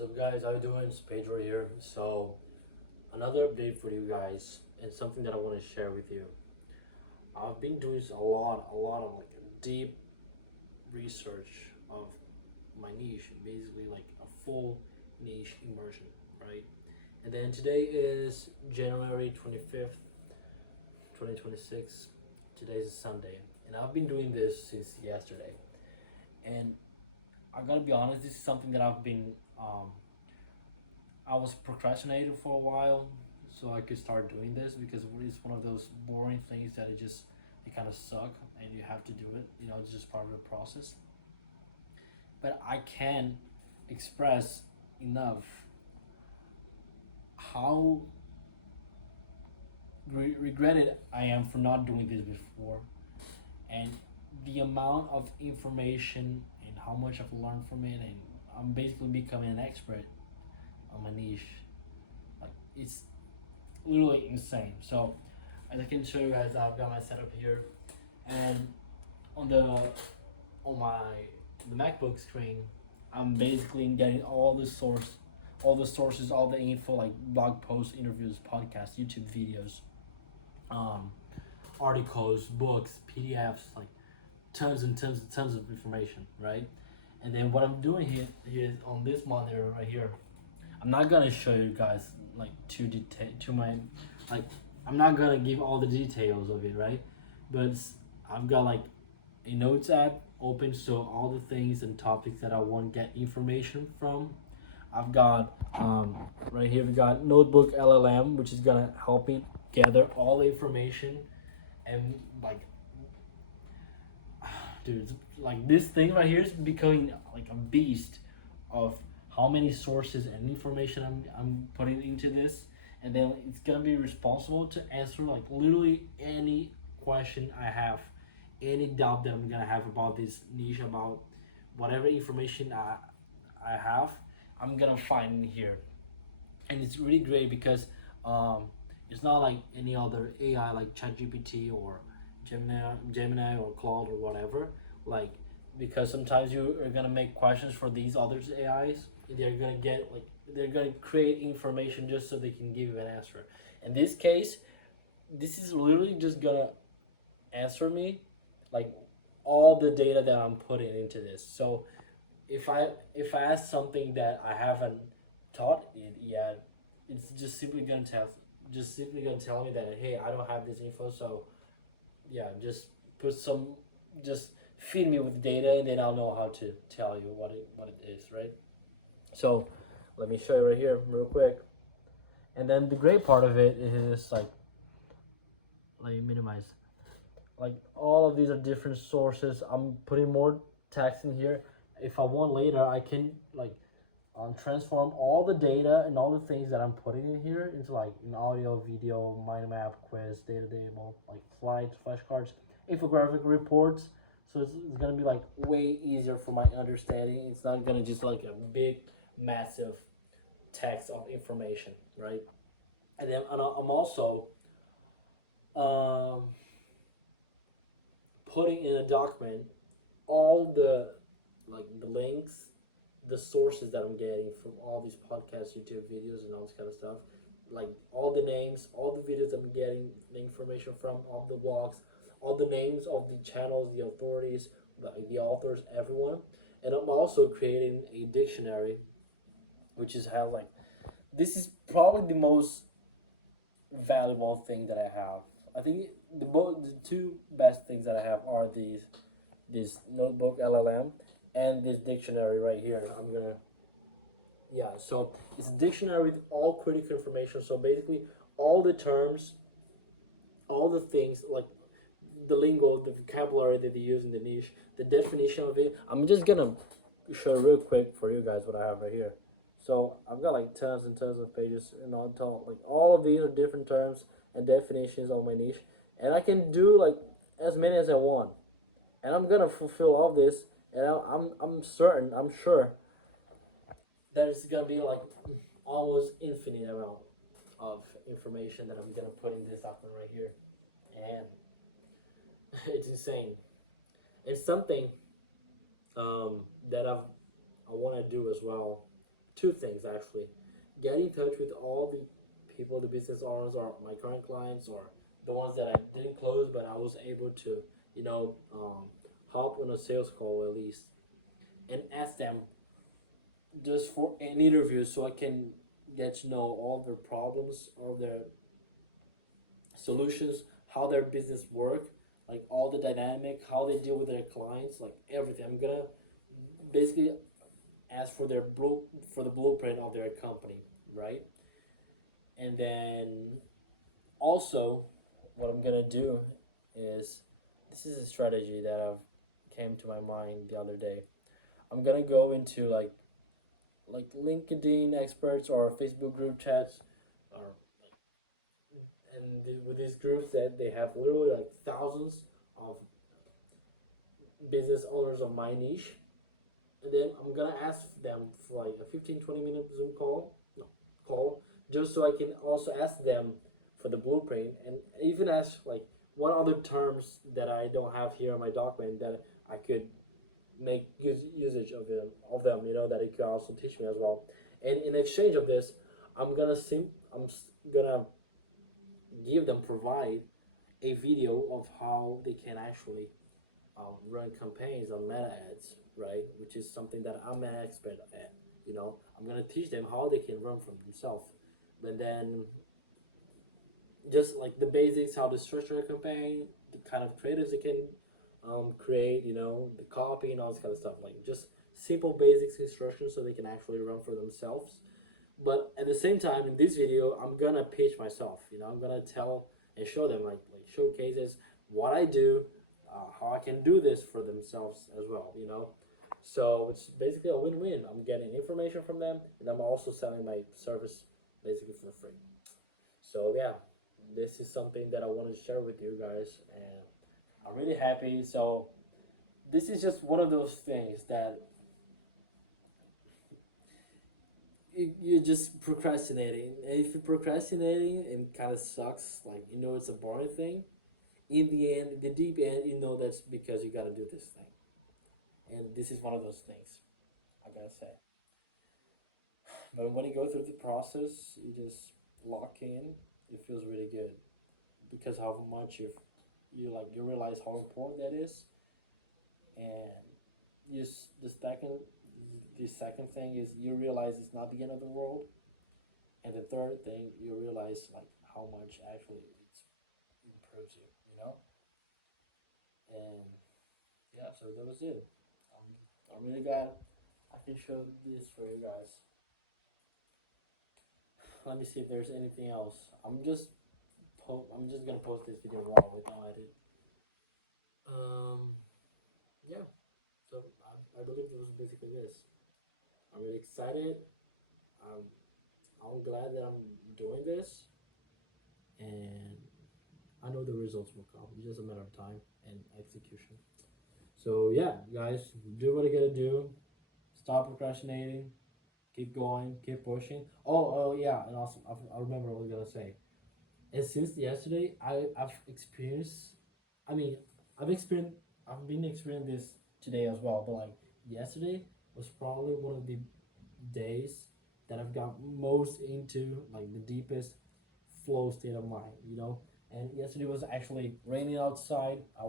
What's up, guys? How you doing? It's Pedro here. So, another update for you guys, and something that I want to share with you. I've been doing a lot of like deep research of my niche, basically like a full niche immersion, right? And then today is January 25th, 2026. Today is Sunday, and I've been doing this since yesterday. And I gotta be honest, this is something that I was procrastinating for a while, so I could start doing this because it's one of those boring things that it kind of suck and you have to do it. It's just part of the process. But I can express enough how regretted I am for not doing this before, and the amount of information and how much I've learned from it, and I'm basically becoming an expert on my niche. Like, it's literally insane. So as I can show you guys, I've got my setup here, and on my the MacBook screen, I'm basically getting all the sources, all the info, like blog posts, interviews, podcasts, YouTube videos, um, articles, books, PDFs, like tons and tons of information, right? And then what I'm doing here is on this monitor right here. I'm not gonna show you guys like to my like I'm not gonna give all the details of it, right? But I've got like a notes app open, so all the things and topics that I want to get information from. I've got right here we got Notebook LLM, which is gonna help me gather all the information, and like, dude, like this thing right here is becoming like a beast of how many sources and information I'm putting into this, and then it's gonna be responsible to answer like literally any question I have, any doubt that I'm gonna have about this niche, about whatever information I have, I'm gonna find in here. And it's really great because um, it's not like any other AI like ChatGPT or Gemini or Claude or whatever. Like, because sometimes you are gonna make questions for these other AIs, they're gonna get like they're gonna create information just so they can give you an answer. In this case, this is literally just gonna answer me like all the data that I'm putting into this. So if I ask something that I haven't taught it yet, it's just simply gonna tell me that, hey, I don't have this info, so yeah, just put some just feed me with data, and then I'll know how to tell you what it is, right? So let me show you right here real quick. And then the great part of it is like, let me minimize, like all of these are different sources. I'm putting more text in here. If I want later, I can like transform all the data and all the things that I'm putting in here into like an audio, video, mind map, quiz, data table, like slides, flashcards, infographic reports. So it's gonna be like way easier for my understanding. It's not gonna just like a big, massive text of information, right? And then I'm also um, putting in a document all the like the links, the sources that I'm getting from all these podcasts, YouTube videos, and all this kind of stuff. Like all the names, all the videos I'm getting the information from, all the blogs, all the names of the channels, the authorities, the authors, everyone. And I'm also creating a dictionary, which is how like this is probably the most valuable thing that I have. I think the two best things that I have are this notebook LLM and this dictionary right here. I'm gonna yeah. So it's a dictionary with all critical information. So basically, all the terms, all the things like the lingo, the vocabulary that they use in the niche, the definition of it. I'm just gonna show real quick for you guys what I have right here. So I've got like tons and tons of pages, and I'll tell like all of these are different terms and definitions of my niche, and I can do like as many as I want, and I'm gonna fulfill all this, and I'm certain, I'm sure there's gonna be like almost infinite amount of information that I'm gonna put in this document right here, and it's insane. It's something that I want to do as well two things actually: get in touch with all the people, the business owners, or my current clients, or the ones that I didn't close, but I was able to, hop on a sales call at least, and ask them just for an interview, so I can get to know all their problems, all their solutions, how their business work, like all the dynamic, how they deal with their clients, like everything. I'm gonna basically ask for for the blueprint of their company, right? And then also, what I'm gonna do is, this is a strategy that I've came to my mind the other day. I'm gonna go into like LinkedIn experts or Facebook group chats, or with these groups that they have literally like thousands of business owners of my niche, and then I'm gonna ask them for like a 15-20 minute Zoom call, just so I can also ask them for the blueprint, and even ask like what other terms that I don't have here in my document that I could make usage of them, that it could also teach me as well. And in exchange of this, I'm gonna give them, provide a video of how they can actually run campaigns on meta ads, right? Which is something that I'm an expert at. I'm gonna teach them how they can run from themselves, but then just like the basics, how to structure a campaign, the kind of creatives they can create, the copy and all this kind of stuff, like just simple basics instructions so they can actually run for themselves. But at the same time, in this video, I'm gonna pitch myself. I'm gonna tell and show them, like showcases what I do, how I can do this for themselves as well. So it's basically a win-win. I'm getting information from them, and I'm also selling my service basically for free. So yeah, this is something that I wanted to share with you guys, and I'm really happy. So this is just one of those things that you're just procrastinating. And if you're procrastinating, it kind of sucks. Like, it's a boring thing. In the end, the deep end, that's because you gotta do this thing. And this is one of those things, I gotta say. But when you go through the process, you just lock in. It feels really good because how much you realize how important that is. And just the second thing is you realize it's not the end of the world. And the third thing, you realize like how much actually it improves you, And yeah, so that was it. I'm really glad I can show this for you guys. Let me see if there's anything else. I'm just gonna post this video raw with no edit. Um, yeah. So I believe it was basically this. I'm really excited. Um, I'm glad that I'm doing this, and I know the results will come. It's just a matter of time and execution. So yeah, guys, do what you gotta do. Stop procrastinating. Keep going. Keep pushing. Oh yeah, and also I remember what I was gonna say. And since yesterday, I've experienced. I mean, I've experienced. I've been experiencing this today as well. But like yesterday was probably one of the days that I've got most into, like the deepest flow state of mind. And yesterday was actually raining outside. I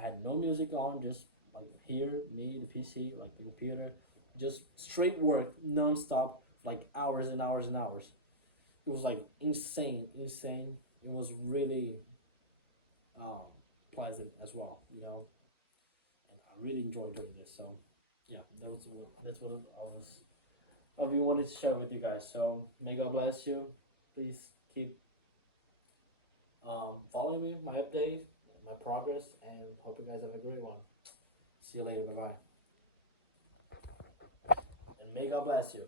had no music on, just like here, me, the PC, like the computer, just straight work, non-stop, like hours and hours and hours. It was like insane, insane. It was really um, pleasant as well, and I really enjoyed doing this. So yeah, that's what we wanted to share with you guys. So may God bless you. Please keep following me, my updates, my progress, and hope you guys have a great one. See you later. Bye bye. And may God bless you.